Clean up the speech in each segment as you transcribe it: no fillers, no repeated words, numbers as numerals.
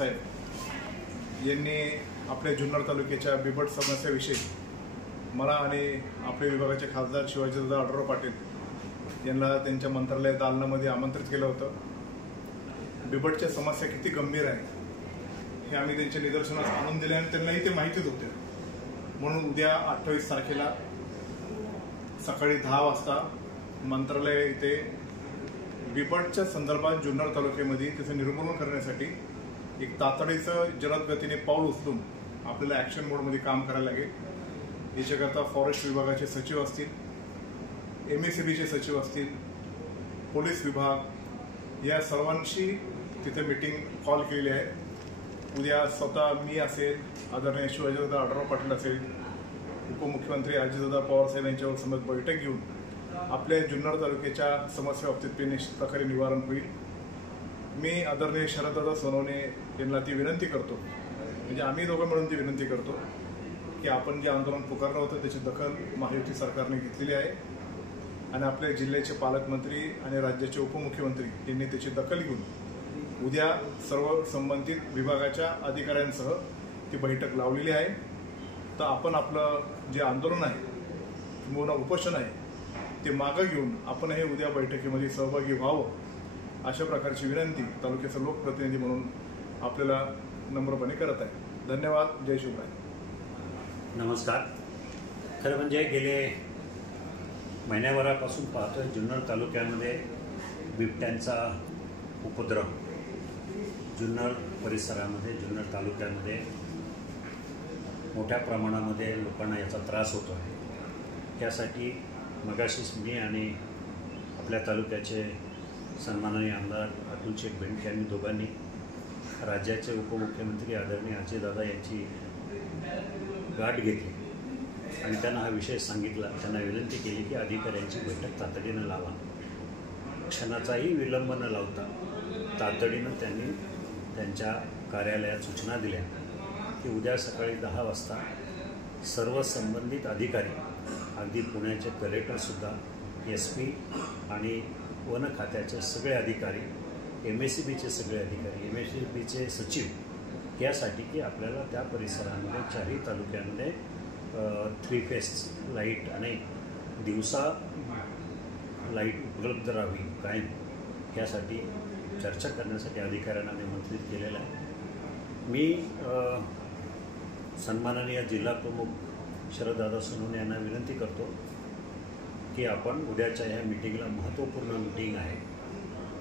पवारसाहेब यांनी आपल्या जुन्नर तालुक्याच्या बिबट समस्याविषयी मला आणि आपल्या विभागाचे खासदार शिवाजीदादा आढळराव पाटील यांना त्यांच्या मंत्रालय दालनामध्ये आमंत्रित केलं होतं. बिबटच्या समस्या किती गंभीर आहे हे आम्ही त्यांच्या निदर्शनास आणून दिले आणि त्यांनाही ते माहितीच होते. म्हणून उद्या 28 तारखेला सकाळी 10 वाजता मंत्रालय इथे बिबटच्या संदर्भात जुन्नर तालुक्यामध्ये त्याचं निर्मूलन करण्यासाठी एक तातडीचं जलद गतीने पाऊल उचलून आपल्याला ॲक्शन मोडमध्ये काम करायला लागेल. याच्याकरता फॉरेस्ट विभागाचे सचिव असतील, MSCBचे सचिव असतील, पोलीस विभाग या सर्वांशी तिथे मीटिंग कॉल केलेली आहे. उद्या स्वतः मी असेल, आदरणीय शिवाजीदादा आढळराव पाटील असेल, उपमुख्यमंत्री अजितदादा पवारसाहेब यांच्यावर समज बैठक घेऊन आपल्या जुन्नर तालुक्याच्या समस्या बाबतीत निश्चित प्रकारे निवारण होईल. मी आदरणीय शरददादा सोनवणे यांना ती विनंती करतो, म्हणजे आम्ही दोघं मिळून ती विनंती करतो की आपण जे आंदोलन पुकारलं होतं त्याची दखल महायुती सरकारने घेतलेली आहे आणि आपल्या जिल्ह्याचे पालकमंत्री आणि राज्याचे उपमुख्यमंत्री यांनी त्याची दखल घेऊन उद्या सर्व संबंधित विभागाच्या अधिकाऱ्यांसह ती बैठक लावलेली आहे. तर आपण आपलं जे आंदोलन आहे किंवा उपोषण आहे ते मागं घेऊन आपण हे उद्या बैठकीमध्ये सहभागी व्हावं अशा प्रकारची विनंती तालुक्याचा लोकप्रतिनिधी म्हणून आपल्याला नम्रपणे करत आहे. धन्यवाद. जय शिवराय. नमस्कार. खरं म्हणजे गेले महिन्याभरापासून पाहतोय जुन्नर तालुक्यामध्ये बिबट्यांचा उपद्रव जुन्नर परिसरामध्ये, जुन्नर तालुक्यामध्ये मोठ्या प्रमाणामध्ये लोकांना याचा त्रास होतो आहे. यासाठी मगाशीच मी आणि आपल्या तालुक्याचे सन्माननीय आमदार अतुल शेठ बेनके यांनी दोघांनी राज्याचे उपमुख्यमंत्री आदरणीय अजितदादा यांची गाठ घेतली आणि त्यांना हा विषय सांगितला. त्यांना विनंती केली की अधिकाऱ्यांची बैठक तातडीनं लावा. क्षणाचाही विलंब न लावता तातडीनं त्यांनी त्यांच्या कार्यालयात सूचना दिल्या की उद्या सकाळी 10 वाजता सर्व संबंधित अधिकारी, अगदी पुण्याचे कलेक्टरसुद्धा, SP आणि वन खात्याचे सगळे अधिकारी, MSCBचे सगळे अधिकारी, MSCBचे सचिव यासाठी की आपल्याला त्या परिसरामध्ये 4ही तालुक्यांमध्ये 3 फेस लाईट आणि दिवसा लाईट उपलब्ध राहावी कायम यासाठी चर्चा करण्यासाठी अधिकाऱ्यांना निमंत्रित केलेलं आहे. मी सन्माननीय जिल्हा प्रमुख शरददादा सोनवणे यांना विनंती करतो की आपण उद्याच्या ह्या मीटिंगला, महत्त्वपूर्ण मीटिंग आहे,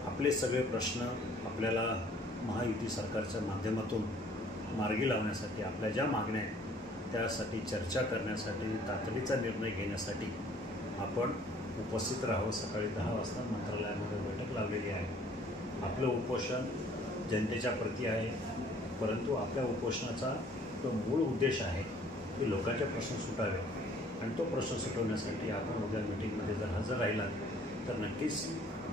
आपले सगळे प्रश्न आपल्याला महायुती सरकारच्या माध्यमातून मार्गी लावण्यासाठी, आपल्या ज्या मागण्या आहेत त्यासाठी चर्चा करण्यासाठी, तातडीचा निर्णय घेण्यासाठी आपण उपस्थित राहावं. सकाळी 10 वाजता मंत्रालयामध्ये बैठक लावलेली आहे. आपलं उपोषण जनतेच्या प्रती आहे, परंतु आपल्या उपोषणाचा तो मूळ उद्देश आहे की लोकांचे प्रश्न सुटावे आणि तो प्रश्न सुटवण्यासाठी आपण उद्या मीटिंगमध्ये जर हजर राहिलात तर नक्कीच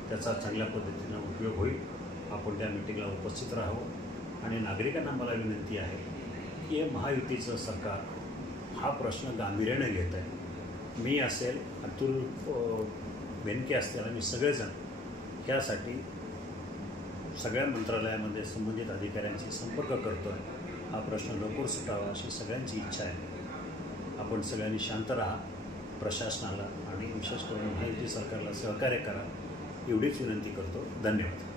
त्याचा चांगल्या पद्धतीनं उपयोग होईल. आपण त्या मीटिंगला उपस्थित राहावं आणि नागरिकांना मला विनंती आहे की हे महायुतीचं सरकार हा प्रश्न गांभीर्याने घेत आहे. मी असेल, अतुल बेनके असतील, आम्ही सगळेजण यासाठी सगळ्या मंत्रालयामध्ये संबंधित अधिकाऱ्यांशी संपर्क करतो आहे. हा प्रश्न लवकर सुटावा अशी सगळ्यांची इच्छा आहे. आपण सगळ्यांनी शांत राहा, प्रशासनाला आणि विशेष करून महायुती सरकारला सहकार्य करा एवढीच विनंती करतो. धन्यवाद.